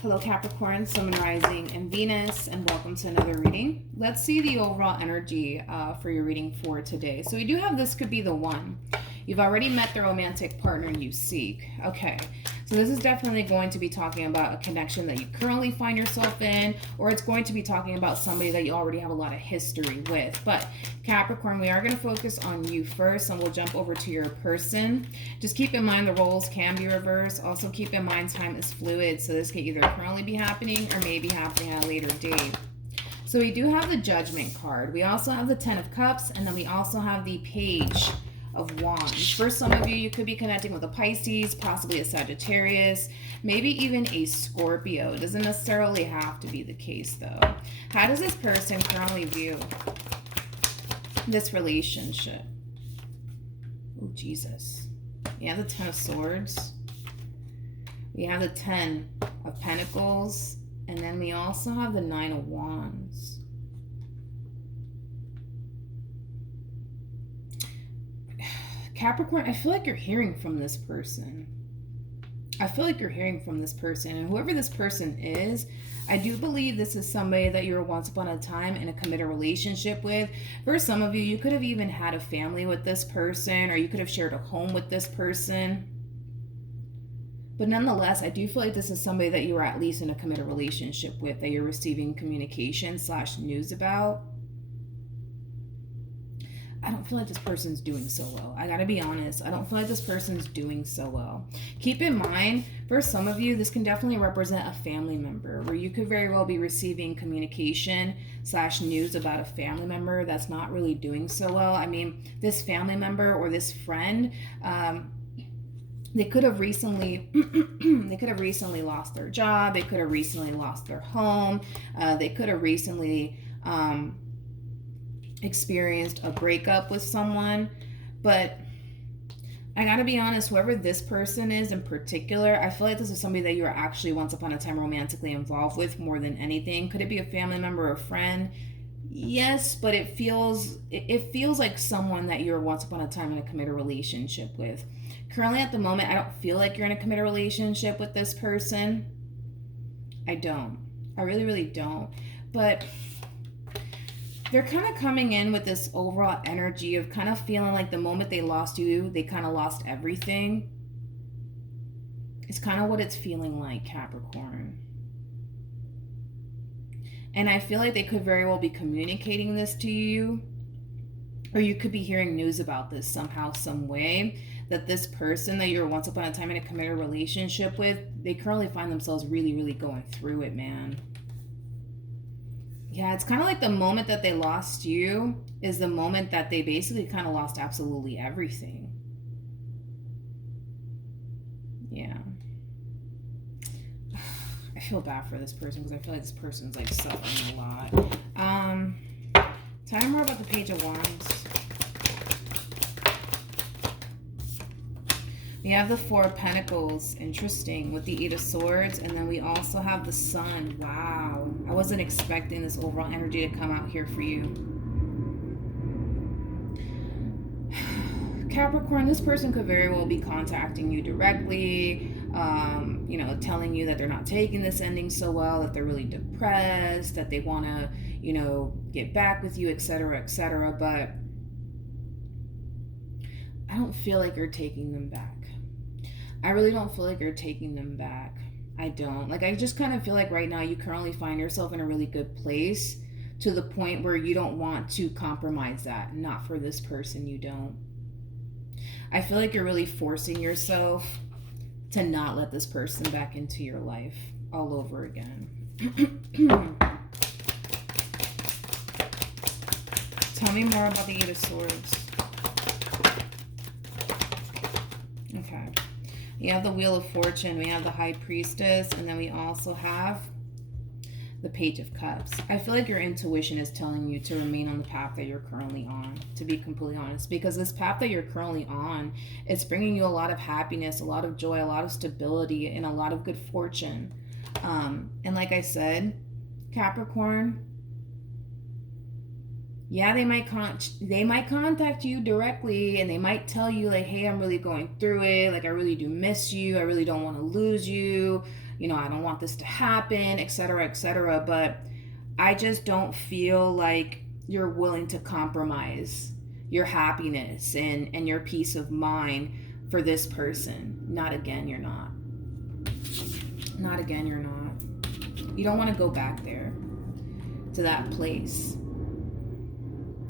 Hello Capricorn, Sun, Rising, and Venus, and welcome to another reading. Let's see the overall energy for your reading for today. So we do have this could be the one. You've already met the romantic partner you seek. Okay, so this is definitely going to be talking about a connection that you currently find yourself in, or it's going to be talking about somebody that you already have a lot of history with. But Capricorn, we are going to focus on you first, and we'll jump over to your person. Just keep in mind the roles can be reversed. Also keep in mind time is fluid, so this can either currently be happening or maybe happening at a later date. So we do have the Judgment card. We also have the Ten of Cups, and then we also have the Page of Wands. For some of you, you could be connecting with a Pisces, possibly a Sagittarius, maybe even a Scorpio. It doesn't necessarily have to be the case, though. How does this person currently view this relationship? Oh, Jesus. We have the Ten of Swords. We have the Ten of Pentacles. And then we also have the Nine of Wands. Capricorn, I feel like you're hearing from this person. I feel like you're hearing from this person. And whoever this person is, I do believe this is somebody that you were once upon a time in a committed relationship with. For some of you, you could have even had a family with this person, or you could have shared a home with this person. But nonetheless, I do feel like this is somebody that you were at least in a committed relationship with, that you're receiving communication / news about. I don't feel like this person's doing so well. I gotta be honest. I don't feel like this person's doing so well. Keep in mind, for some of you, this can definitely represent a family member, where you could very well be receiving communication / news about a family member that's not really doing so well. I mean, this family member or this friend, they could have recently lost their job. They could have recently lost their home. They could have recently experienced a breakup with someone. But I gotta be honest, whoever this person is in particular, I feel like this is somebody that you were actually once upon a time romantically involved with more than anything. Could it be a family member or a friend? Yes, but it feels like someone that you were once upon a time in a committed relationship with. Currently at the moment, I don't feel like you're in a committed relationship with this person. I don't. I really, really don't. But they're kind of coming in with this overall energy of kind of feeling like the moment they lost you, they kind of lost everything. It's kind of what it's feeling like, Capricorn. And I feel like they could very well be communicating this to you, or you could be hearing news about this somehow, some way, that this person that you were once upon a time in a committed relationship with, they currently find themselves really, really going through it, man. Yeah, it's kind of like the moment that they lost you is the moment that they basically kind of lost absolutely everything. Yeah. I feel bad for this person because I feel like this person's like suffering a lot. Tell me more about the Page of Wands. We have the Four of Pentacles, interesting, with the Eight of Swords, and then we also have the Sun. Wow, I wasn't expecting this overall energy to come out here for you. Capricorn, this person could very well be contacting you directly, telling you that they're not taking this ending so well, that they're really depressed, that they want to, get back with you, etc., etc., but I don't feel like you're taking them back. I really don't feel like you're taking them back. I don't. Like, I just kind of feel like right now you currently find yourself in a really good place to the point where you don't want to compromise that. Not for this person, you don't. I feel like you're really forcing yourself to not let this person back into your life all over again. Tell me more about the Eight of Swords. Okay. We have the Wheel of Fortune, we have the High Priestess, and then we also have the Page of Cups. I feel like your intuition is telling you to remain on the path that you're currently on, to be completely honest, because this path that you're currently on, it's bringing you a lot of happiness, a lot of joy, a lot of stability, and a lot of good fortune. And like I said, Capricorn, yeah, they might contact you directly, and they might tell you like, hey, I'm really going through it, like I really do miss you, I really don't want to lose you, I don't want this to happen, etc., etc. But I just don't feel like you're willing to compromise your happiness and your peace of mind for this person. Not again, you're not. Not again, you're not. You don't want to go back there, to that place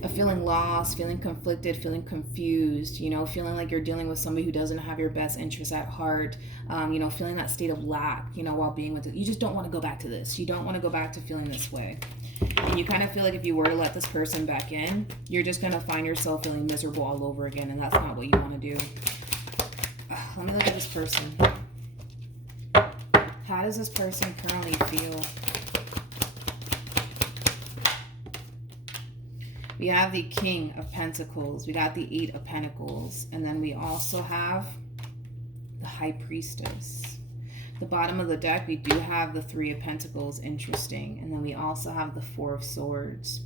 of feeling lost, feeling conflicted, feeling confused, feeling like you're dealing with somebody who doesn't have your best interests at heart, feeling that state of lack, while being with it. You just don't want to go back to this. You don't want to go back to feeling this way. And you kind of feel like if you were to let this person back in, you're just going to find yourself feeling miserable all over again, and that's not what you want to do. Let me look at this person. How does this person currently feel? We have the King of Pentacles. We got the Eight of Pentacles. And then we also have the High Priestess. The bottom of the deck, we do have the Three of Pentacles. Interesting. And then we also have the Four of Swords.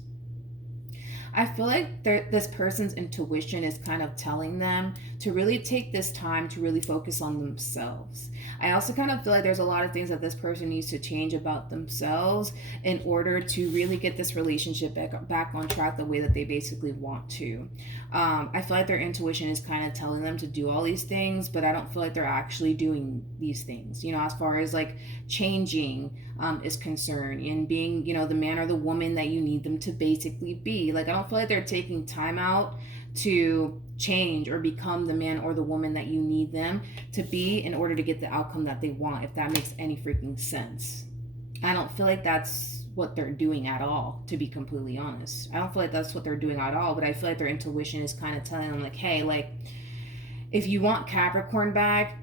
I feel like this person's intuition is kind of telling them to really take this time to really focus on themselves. I also kind of feel like there's a lot of things that this person needs to change about themselves in order to really get this relationship back on track the way that they basically want to. I feel like their intuition is kind of telling them to do all these things, but I don't feel like they're actually doing these things, as far as like changing is concerned and being, the man or the woman that you need them to basically be. Like, I don't feel like they're taking time out to change or become the man or the woman that you need them to be in order to get the outcome that they want, if that makes any freaking sense. I don't feel like that's what they're doing at all, to be completely honest. I don't feel like that's what they're doing at all, but I feel like their intuition is kind of telling them like, hey, like, if you want Capricorn back,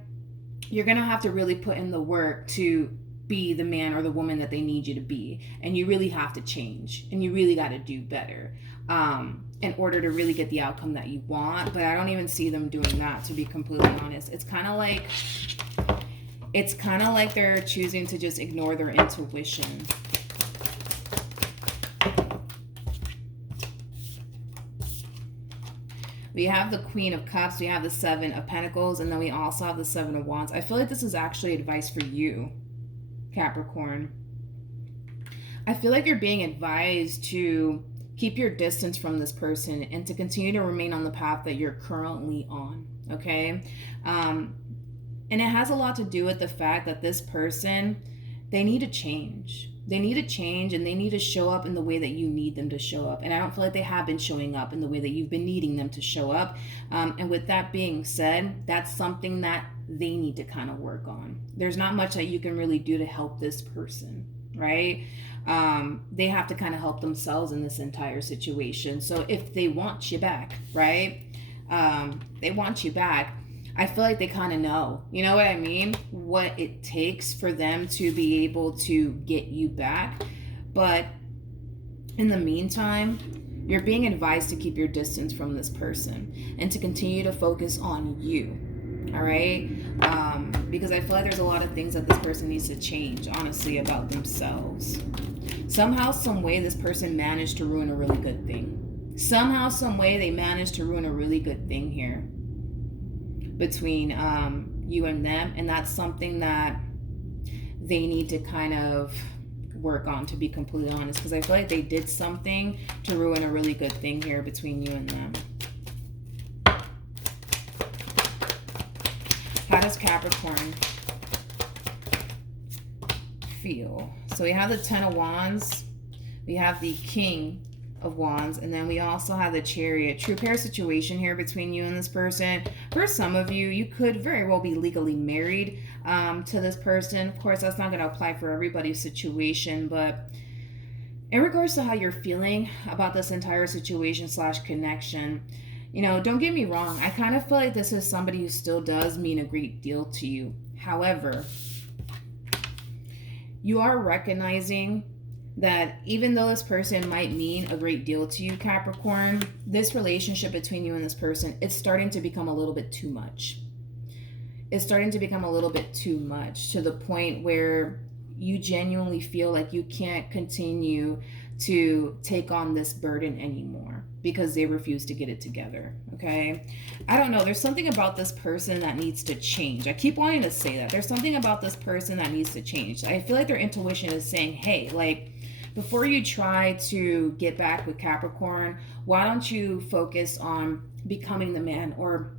you're going to have to really put in the work to be the man or the woman that they need you to be. And you really have to change, and you really got to do better in order to really get the outcome that you want. But I don't even see them doing that, to be completely honest. It's kind of like they're choosing to just ignore their intuition. We have the Queen of Cups, we have the Seven of Pentacles, and then we also have the Seven of Wands. I feel like this is actually advice for you, Capricorn. I feel like you're being advised to keep your distance from this person and to continue to remain on the path that you're currently on, okay? And it has a lot to do with the fact that this person, they need to change. They need to change, and they need to show up in the way that you need them to show up. And I don't feel like they have been showing up in the way that you've been needing them to show up. And with that being said, that's something that they need to kind of work on. There's not much that you can really do to help this person, right? They have to kind of help themselves in this entire situation. So if they want you back, right? They want you back. I feel like they kind of know, you know what I mean? What it takes for them to be able to get you back. But in the meantime, you're being advised to keep your distance from this person and to continue to focus on you. All right? Because I feel like there's a lot of things that this person needs to change, honestly, about themselves. Somehow, some way, this person managed to ruin a really good thing. Somehow, some way, they managed to ruin a really good thing here between you and them. And that's something that they need to kind of work on, to be completely honest. Because I feel like they did something to ruin a really good thing here between you and them. How does Capricorn feel? So we have the Ten of Wands, we have the King of Wands, and then we also have the Chariot. True pair situation here between you and this person. For some of you, you could very well be legally married to this person. Of course, that's not going to apply for everybody's situation, but in regards to how you're feeling about this entire situation / connection, don't get me wrong. I kind of feel like this is somebody who still does mean a great deal to you. However, you are recognizing that even though this person might mean a great deal to you, Capricorn, this relationship between you and this person, it's starting to become a little bit too much. It's starting to become a little bit too much, to the point where you genuinely feel like you can't continue to take on this burden anymore. because they refuse to get it together. Okay, I don't know, there's something about this person that needs to change. I keep wanting to say that there's something about this person that needs to change. I feel like their intuition is saying, hey, like, before you try to get back with Capricorn, why don't you focus on becoming the man or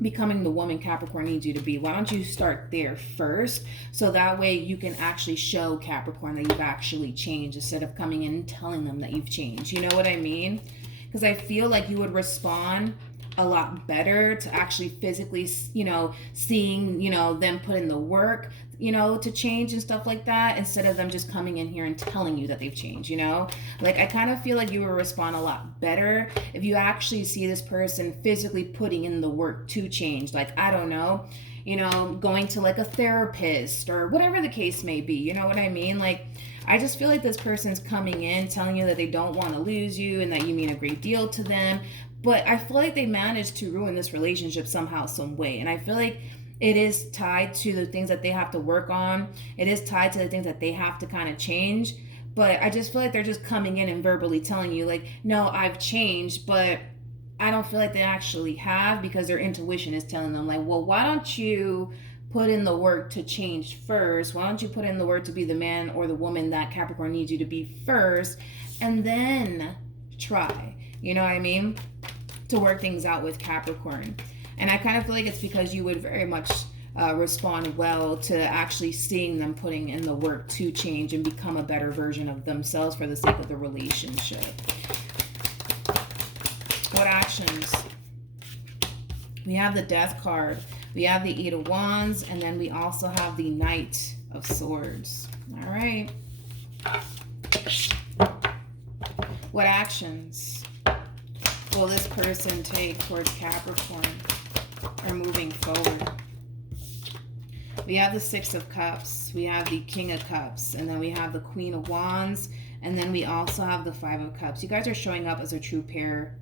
becoming the woman Capricorn needs you to be? Why don't you start there first, so that way you can actually show Capricorn that you've actually changed, instead of coming in and telling them that you've changed. You know what I mean? Because I feel like you would respond a lot better to actually physically, you know, seeing, you know, them put in the work, you know, to change and stuff like that, instead of them just coming in here and telling you that they've changed, you know? Like, I kind of feel like you would respond a lot better if you actually see this person physically putting in the work to change. Like, I don't know, you know, going to like a therapist or whatever the case may be, you know what I mean? Like, I just feel like this person's coming in telling you that they don't want to lose you and that you mean a great deal to them, but I feel like they managed to ruin this relationship somehow, some way. And I feel like it is tied to the things that they have to work on. It is tied to the things that they have to kind of change. But I just feel like they're just coming in and verbally telling you, like, no, I've changed, but I don't feel like they actually have, because their intuition is telling them, like, well, why don't you put in the work to change first? Why don't you put in the work to be the man or the woman that Capricorn needs you to be first, and then try, you know what I mean, to work things out with Capricorn. And I kind of feel like it's because you would very much respond well to actually seeing them putting in the work to change and become a better version of themselves for the sake of the relationship. What actions? We have the Death card. We have the Eight of Wands. And then we also have the Knight of Swords. All right. What actions will this person take towards Capricorn or moving forward? We have the Six of Cups, we have the King of Cups, and then we have the Queen of Wands, and then we also have the Five of Cups. You guys are showing up as a true pair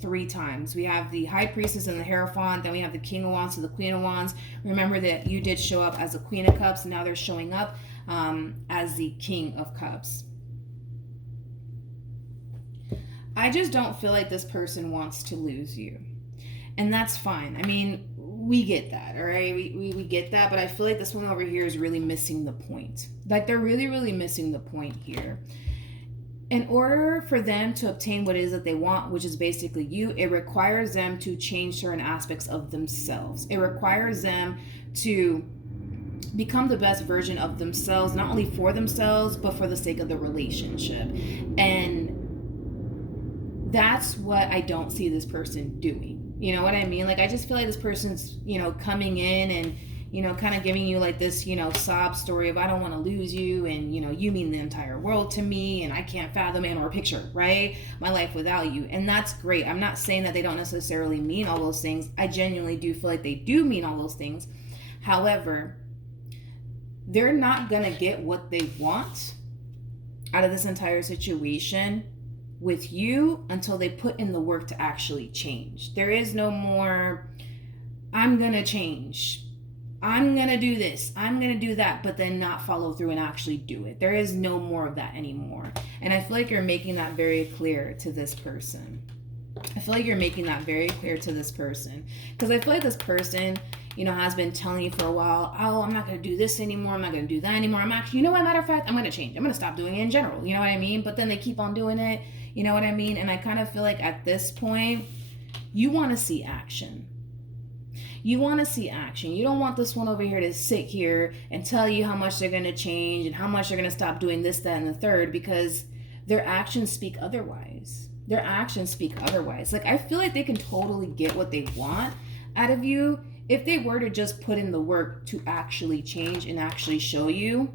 3 times. We have the High Priestess and the Hierophant, then we have the King of Wands to the Queen of Wands. Remember that you did show up as the Queen of Cups, and now they're showing up as the King of Cups. I just don't feel like this person wants to lose you. And that's fine. I mean, we get that, all right? We get that, but I feel like this one over here is really missing the point. Like, they're really, really missing the point here. In order for them to obtain what it is that they want, which is basically you, it requires them to change certain aspects of themselves. It requires them to become the best version of themselves, not only for themselves, but for the sake of the relationship. And that's what I don't see this person doing. You know what I mean? Like, I just feel like this person's, you know, coming in and, you know, kind of giving you like this, you know, sob story of, I don't want to lose you, and, you know, you mean the entire world to me, and I can't fathom and or picture, right, my life without you. And that's great. I'm not saying that they don't necessarily mean all those things. I genuinely do feel like they do mean all those things. However, they're not going to get what they want out of this entire situation with you until they put in the work to actually change. There is no more, I'm gonna change, I'm gonna do this, I'm gonna do that, but then not follow through and actually do it. There is no more of that anymore. And I feel like you're making that very clear to this person. I feel like you're making that very clear to this person. Because I feel like this person, you know, has been telling you for a while, oh, I'm not going to do this anymore, I'm not going to do that anymore, I'm actually, you know what, matter of fact, I'm going to change, I'm going to stop doing it in general, you know what I mean? But then they keep on doing it, you know what I mean? And I kind of feel like at this point, you want to see action. You want to see action. You don't want this one over here to sit here and tell you how much they're going to change and how much they're going to stop doing this, that, and the third, because their actions speak otherwise. Their actions speak otherwise. Like, I feel like they can totally get what they want out of you if they were to just put in the work to actually change and actually show you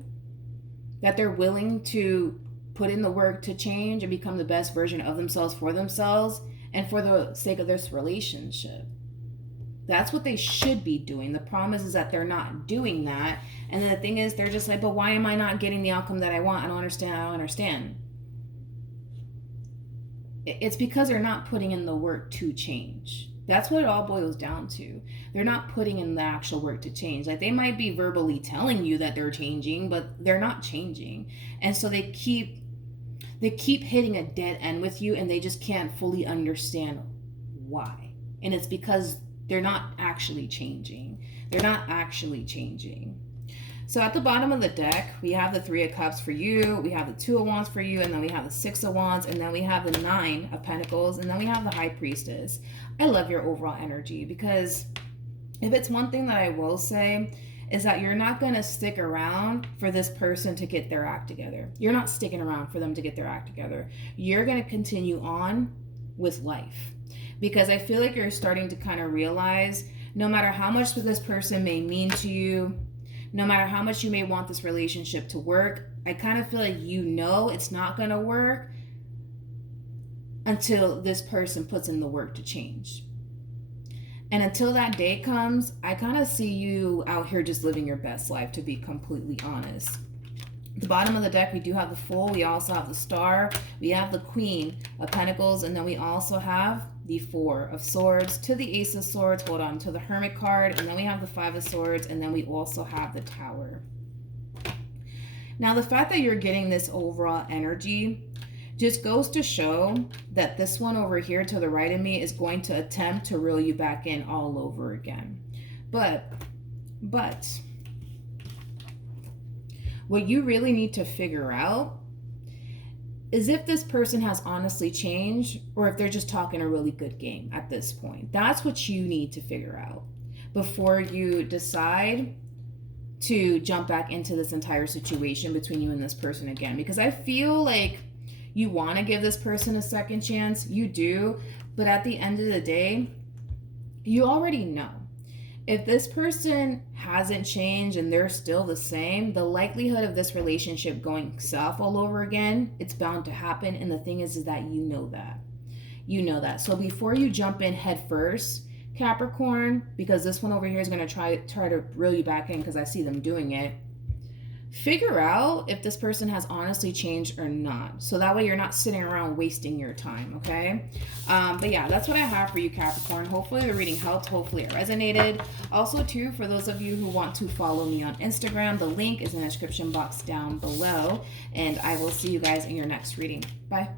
that they're willing to put in the work to change and become the best version of themselves for themselves and for the sake of this relationship. That's what they should be doing. The problem is that they're not doing that. And then the thing is, they're just like, but why am I not getting the outcome that I want? I don't understand. It's because they're not putting in the work to change. That's what it all boils down to. They're not putting in the actual work to change. Like, they might be verbally telling you that they're changing, but they're not changing. And so they keep They keep hitting a dead end with you and they just can't fully understand why. And it's because they're not actually changing. They're not actually changing. So at the bottom of the deck, we have the Three of Cups for you, we have the Two of Wands for you, and then we have the Six of Wands, and then we have the Nine of Pentacles, and then we have the High Priestess. I love your overall energy, because if it's one thing that I will say is that you're not going to stick around for this person to get their act together. You're not sticking around for them to get their act together. You're going to continue on with life, because I feel like you're starting to kind of realize no matter how much this person may mean to you, no matter how much you may want this relationship to work, I kind of feel like you know it's not going to work until this person puts in the work to change. And until that day comes, I kind of see you out here just living your best life, to be completely honest. At the bottom of the deck, we do have the Fool. We also have the Star. We have the Queen of Pentacles. And then we also have the Four of Swords to the Ace of Swords. Hold on, to the Hermit card. And then we have the Five of Swords. And then we also have the Tower. Now, the fact that you're getting this overall energy just goes to show that this one over here to the right of me is going to attempt to reel you back in all over again. But what you really need to figure out is if this person has honestly changed, or if they're just talking a really good game at this point. That's what you need to figure out before you decide to jump back into this entire situation between you and this person again. Because I feel like you want to give this person a second chance. You do. But at the end of the day, you already know. If this person hasn't changed and they're still the same, the likelihood of this relationship going south all over again, it's bound to happen. And the thing is that you know that. You know that. So before you jump in head first, Capricorn, because this one over here is going to try to reel you back in, because I see them doing it, figure out if this person has honestly changed or not. So that way you're not sitting around wasting your time, okay? But yeah, that's what I have for you, Capricorn. Hopefully the reading helped. Hopefully it resonated. Also, too, for those of you who want to follow me on Instagram, the link is in the description box down below. And I will see you guys in your next reading. Bye.